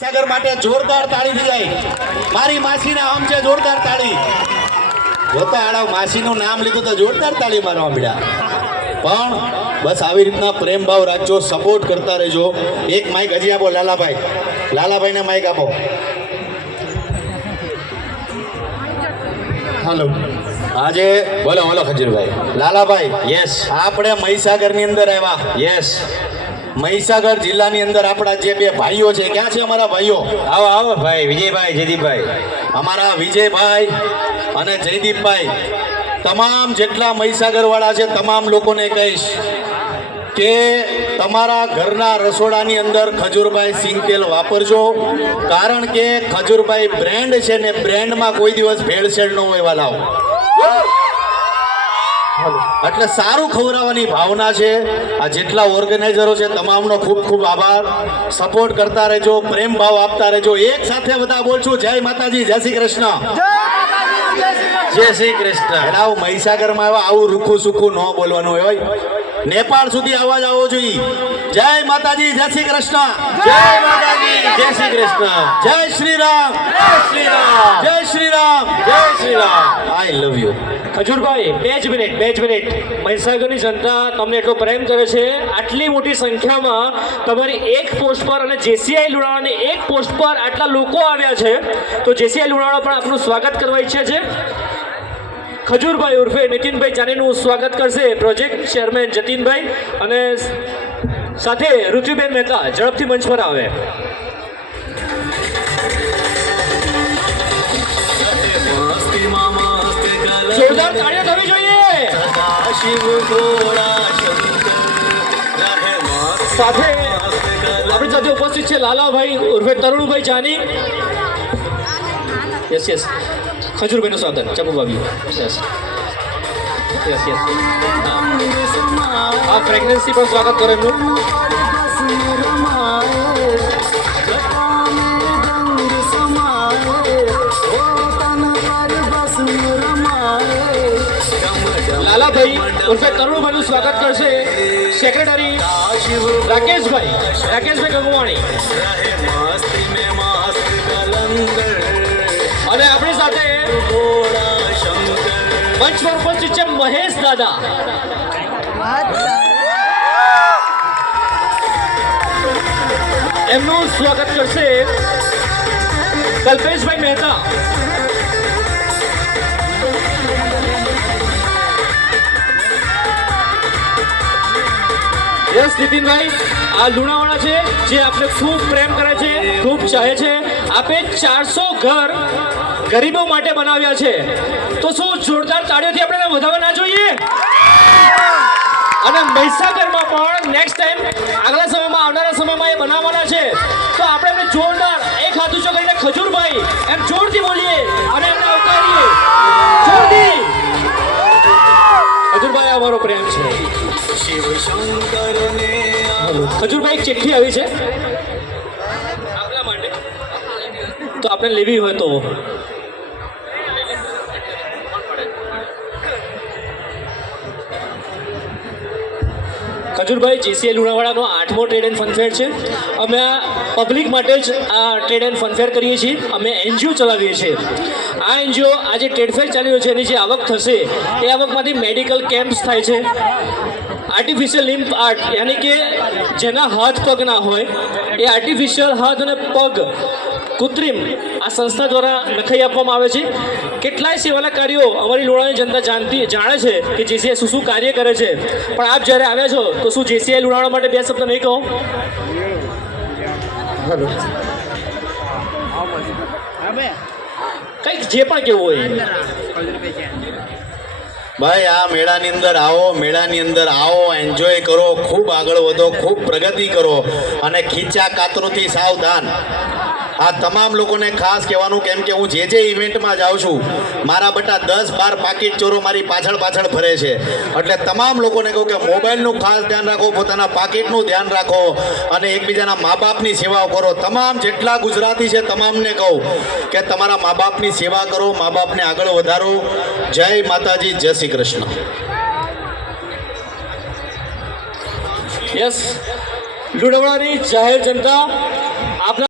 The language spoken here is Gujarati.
સાગર માટે જોરદાર તાળી થઈ જાય. મારી માસીના આમ છે જોરદાર તાળી. જોતા આડા માસીનું નામ લીધું તો જોરદાર તાળી મારવા મળ્યા. પણ બસ આવી રીતના પ્રેમ ભાવ રાખજો, સપોર્ટ કરતા રહેજો. એક માઇક હજી આપો લાલાભાઈ. લાલાભાઈને માઇક આપો. હાલો આજે બોલો બોલો ખજૂરભાઈ. લાલાભાઈ, યસ આપણે મહીસાગરની અંદર આવ્યા. યસ મહીસાગર જિલ્લાની અંદર આપણા જે બે ભાઈઓ છે, ક્યાં છે અમારા ભાઈઓ? આવો આવો ભાઈ વિજયભાઈ જયદીપભાઈ. અમારા વિજયભાઈ અને જયદીપભાઈ, તમામ જેટલા મહીસાગર વાળા છે તમામ લોકોને કહીશ કે તમારા ઘરના રસોડાની અંદર ખજૂરભાઈ સિંગ તેલ વાપરજો. કારણ કે ખજૂરભાઈ બ્રેન્ડ છે ને બ્રેન્ડમાં કોઈ દિવસ ભેળસેળ ન હોય વાલાઓ. એટલે સારું ખવડાવવાની ભાવના છે. આ જેટલા ઓર્ગેનાઇઝરો છે તમામનો ખૂબ ખૂબ આભાર. સપોર્ટ કરતા રહેજો, પ્રેમ ભાવ આપતા રહેજો. એક સાથે બધા બોલશું જય માતાજી, જય શ્રી કૃષ્ણ. જય શ્રી કૃષ્ણ. એટલે આવું મહીસાગરમાં આવ્યા, આવું રૂખું સુખું ન બોલવાનું હોય. નેપાળ સુધી અવાજ આવવો જોઈએ. જય માતાજી, જય શ્રી કૃષ્ણ. જય માતાજી, જય શ્રી કૃષ્ણ. જય શ્રી રામ, જય શ્રી રામ. જય શ્રી રામ, જય શ્રી રામ. આઈ લવ યુ. ખજૂરભાઈ, બે જ મિનિટ. મહીસાગરની જનતા તમને એટલો પ્રેમ કરે છે. આટલી મોટી સંખ્યામાં તમારી એક પોસ્ટ પર અને જેસીઆઈ લુણાવાડાની એક પોસ્ટ પર આટલા લોકો આવ્યા છે, તો જેસીઆઈ લુણાવાડા પણ આપનું સ્વાગત કરવા ઈચ્છે છે. ખજૂરભાઈ ઉર્ફે નીતિનભાઈ જાનીનું સ્વાગત કરશે પ્રોજેક્ટ ચેરમેન જતીનભાઈ, અને સાથે ઋતુબેન મહેતા ઝડપથી મંચ પર આવે. જોરદાર તાળીઓ થવી જોઈએ. સાથે આપણી સાથે ઉપસ્થિત છે લાલાભાઈ ઉર્ફે તરુણભાઈ જાની. યસ ખજૂરભાઈનું સ્વાગત. ચપુ ભાભી. યસ આ પ્રેગ્નન્સી પણ સ્વાગત કરો એમનું. લાલાભાઈ ઉર્ફે તરુણભાઈનું સ્વાગત કરશે સેક્રેટરી રાકેશભાઈ ગંગવાણી. અને આપણી સાથે મંચ પર ઉપસ્થિત છે મહેશ દાદા. એમનું સ્વાગત કરશે કલ્પેશભાઈ મહેતા. યસ નીતિનભાઈ, આ લુણાવાડા છે જે આપણે ખૂબ પ્રેમ કરે છે, ખૂબ ચાહે છે. આપે 400 ઘર ગરીબો માટે બનાવ્યા છે, તો શું જોરદાર તાળીઓથી આપણે વધારવા ના જોઈએ? અને મહીસાગરમાં પણ નેક્સ્ટ ટાઈમ આવનારા સમયમાં એ બનાવવાના છે, તો આપણે એમને જોરદાર એક હાથ ઊંચો કરીને ખજૂરભાઈ એમ જોરથી બોલીએ અને એમને આવકારીએ. જોરથી ખજૂરભાઈ, અમારો પ્રેમ છે. ખજૂરભાઈ, એક ચિઠ્ઠી આવી છે આપણા માટે, તો આપણે લેવી હોય તો. ખજૂરભાઈ, જેસીઆઈ લુણાવાડાનો 8મો ટ્રેડ એન્ડ ફનફેર છે. અમે આ પબ્લિક માટે જ આ ટ્રેડ એન્ડ ફનફેર કરીએ છીએ. અમે એનજીઓ ચલાવીએ છીએ. આ એનજીઓ આજે ટ્રેડ ફેર ચાલી રહ્યો છે, એની જે આવક થશે એ આવકમાંથી મેડિકલ કેમ્પ્સ થાય છે. આર્ટિફિશિયલ લિમ્ફ આર્ટ, યાની કે જેના હાથ પગ ના હોય એ આર્ટિફિશિયલ હાથ અને પગ કૃત્રિમ આ સંસ્થા દ્વારા નખાઈ આપવામાં આવે છે. કેટલાય સેવાના કાર્યો અમારી લુણાવાડાની જનતા જાણે છે કે જેસીઆઈ શું કાર્ય કરે છે. પણ આપ જ્યારે આવ્યા છો તો શું જેસીઆઈ લુણાવાડા માટે બે શબ્દ નહીં કહો? કંઈક જે પણ કેવું હોય. ભાઈ, આ મેળાની અંદર આવો, એન્જોય કરો, ખૂબ આગળ વધો, ખૂબ પ્રગતિ કરો અને ખીચા કાતરોથી સાવધાન. આ તમામ લોકોને ખાસ કહેવાનું, કેમ કે હું જે ઇવેન્ટમાં જાઉં છું મારા બટા 10-12 પાકીટ ચોરો મારી પાછળ ફરે છે. એટલે તમામ લોકોને કહું કે મોબાઈલનું ખાસ ધ્યાન રાખો, પોતાના પાકીટનું ધ્યાન રાખો અને એકબીજાના મા બાપની સેવા કરો. તમામ જેટલા ગુજરાતી છે તમામને કહું કે તમારા મા બાપની સેવા કરો, મા બાપને આગળ વધારો. જય માતાજી, જય શ્રી કૃષ્ણ. યસ, લુણાવાડાની જાહેર જનતા